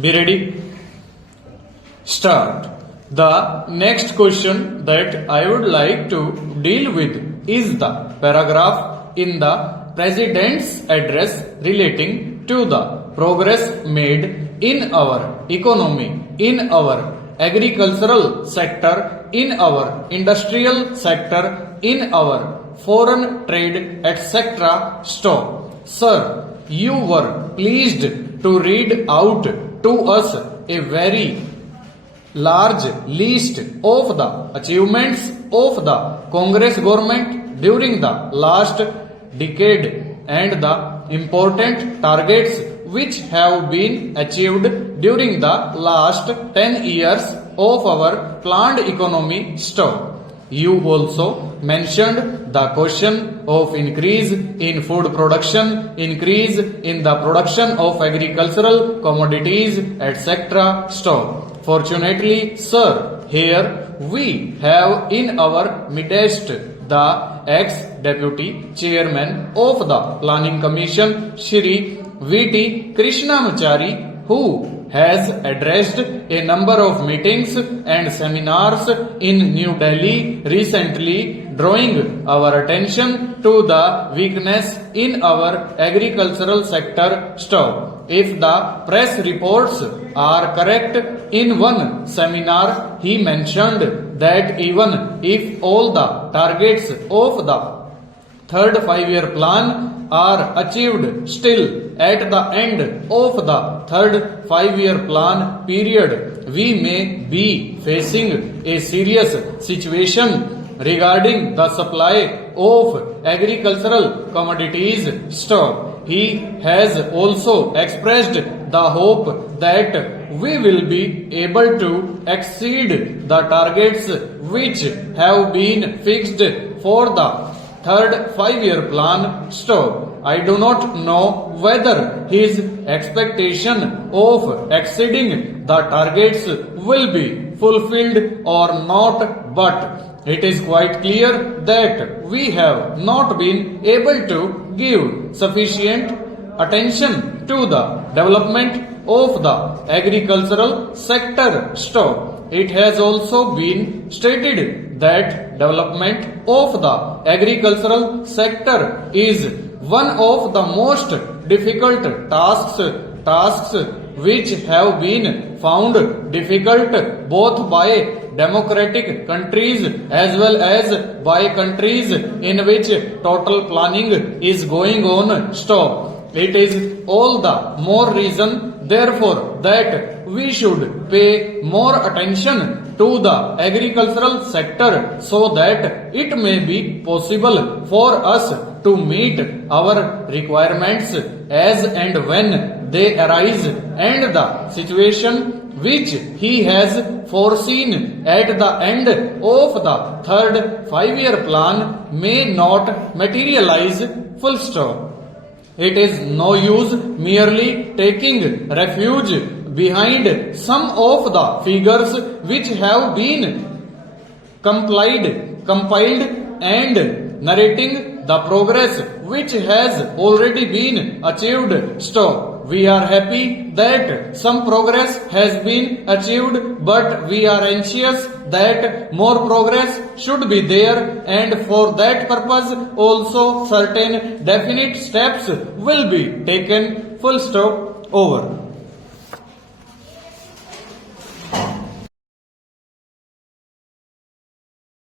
Be ready? Start. The next question that I would like to deal with is the paragraph in the President's address relating to the progress made in our economy, in our agricultural sector, in our industrial sector, in our foreign trade, etc. Stop. Sir, you were pleased to read out to us a very large list of the achievements of the Congress government during the last decade and the important targets which have been achieved during the last 10 years of our planned economy. Stop. You also mentioned the question of increase in food production, increase in the production of agricultural commodities, etc. Stop. Fortunately, sir, here we have in our midst the ex-deputy chairman of the Planning Commission, Shri V.T. Krishnamachari, who has addressed a number of meetings and seminars in New Delhi recently, drawing our attention to the weakness in our agricultural sector. Stop. If the press reports are correct, in one seminar he mentioned that even if all the targets of the third 5-year plan are achieved, still at the end of the third 5-year plan period, we may be facing a serious situation regarding the supply of agricultural commodities. Stop. He has also expressed the hope that we will be able to exceed the targets which have been fixed for the third 5-year plan. Stop. I do not know whether his expectation of exceeding the targets will be fulfilled or not, but it is quite clear that we have not been able to give sufficient attention to the development of the agricultural sector. Stop. It has also been stated that development of the agricultural sector is one of the most difficult tasks which have been found difficult both by democratic countries as well as by countries in which total planning is going on. Stop. It is all the more reason, therefore, that we should pay more attention to the agricultural sector so that it may be possible for us to meet our requirements as and when they arise, and the situation which he has foreseen at the end of the third 5-year plan may not materialize. Full stop. It is no use merely taking refuge behind some of the figures which have been compiled and narrating the progress which has already been achieved. Stop. We are happy that some progress has been achieved, but we are anxious that more progress should be there, and for that purpose also certain definite steps will be taken. Full stop. Over.